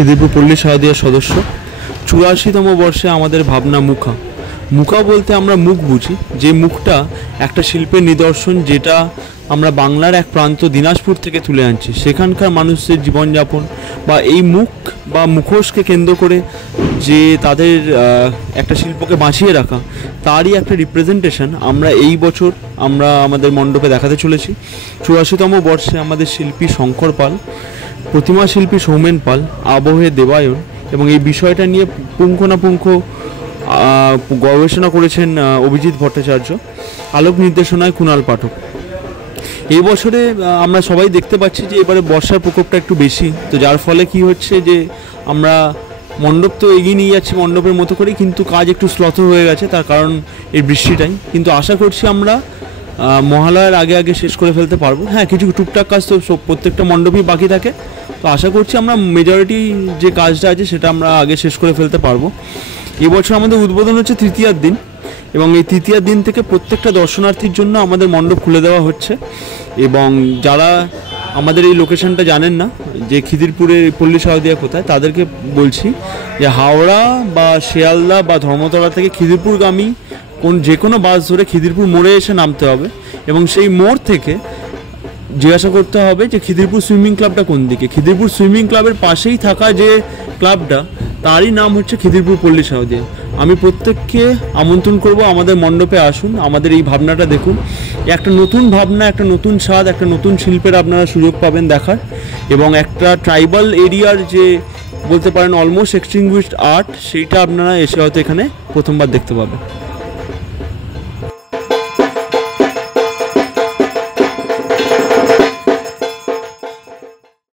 খিদিরপুর পল্লী শারদীয়ার সদস্য। 84তম বর্ষে আমাদের ভাবনা মুখা। মুখা বলতে আমরা মুখ বুঝি, যে মুখটা একটা শিল্পের নিদর্শন, যেটা আমরা বাংলার এক প্রান্ত দিনাজপুর থেকে তুলে আনছি। সেখানকার মানুষের জীবনযাপন বা এই মুখ বা মুখোশকে কেন্দ্র করে যে তাদের একটা শিল্পকে বাঁচিয়ে রাখা, তারই একটা রিপ্রেজেন্টেশন আমরা এই বছর আমরা আমাদের মণ্ডপে দেখাতে চলেছি। 84তম বর্ষে আমাদের শিল্পী শঙ্কর পাল, প্রতিমা শিল্পী সৌমেন পাল, আবহে দেবায়ন এবং এই বিষয়টা নিয়ে পুঙ্খানুপুঙ্খ গবেষণা করেছেন অভিজিৎ ভট্টাচার্য, আলোক নির্দেশনায় কুণাল পাঠক। এই বছরে আমরা সবাই দেখতে পাচ্ছি যে এবারে বর্ষার প্রকোপটা একটু বেশি, তো যার ফলে কি হচ্ছে যে আমরা মণ্ডপ তো এগিয়ে নিয়ে যাচ্ছি মণ্ডপের মতো করেই, কিন্তু কাজ একটু স্লথ হয়ে গেছে, তার কারণ এই বৃষ্টিটাই। কিন্তু আশা করছি আমরা মহালয়ার আগে আগে শেষ করে ফেলতে পারবো। হ্যাঁ, কিছু টুকটাক কাজ তো প্রত্যেকটা মণ্ডপই বাকি থাকে, তো আশা করছি আমরা মেজরিটি যে কাজটা আছে সেটা আমরা আগে শেষ করে ফেলতে পারবো। এবছর আমাদের উদ্বোধন হচ্ছে তৃতীয়ার দিন, এবং এই তৃতীয়ার দিন থেকে প্রত্যেকটা দর্শনার্থীর জন্য আমাদের মণ্ডপ খুলে দেওয়া হচ্ছে। এবং যারা আমাদের এই লোকেশনটা জানেন না যে খিদিরপুরের পল্লী শারদীয়া কোথায়, তাদেরকে বলছি যে হাওড়া বা শিয়ালদা বা ধর্মতলা থেকে খিদিরপুরগামী যে কোনো বাস ধরে খিদিরপুর মোড়ে এসে নামতে হবে, এবং সেই মোড় থেকে জিজ্ঞাসা করতে হবে যে খিদিরপুর সুইমিং ক্লাবটা কোন দিকে। খিদিরপুর সুইমিং ক্লাবের পাশেই থাকা যে ক্লাবটা, তারই নাম হচ্ছে খিদিরপুর পল্লী শারদীয়া। আমি প্রত্যেককে আমন্ত্রণ করব আমাদের মণ্ডপে আসুন, আমাদের এই ভাবনাটা দেখুন। একটা নতুন ভাবনা, একটা নতুন স্বাদ, একটা নতুন শিল্পের আপনারা সুযোগ পাবেন দেখার, এবং একটা ট্রাইবাল এরিয়ার যে বলতে পারেন অলমোস্ট এক্সটিংগুইশড আর্ট, সেইটা আপনারা এসে হয়তো এখানে প্রথমবার দেখতে পাবেন।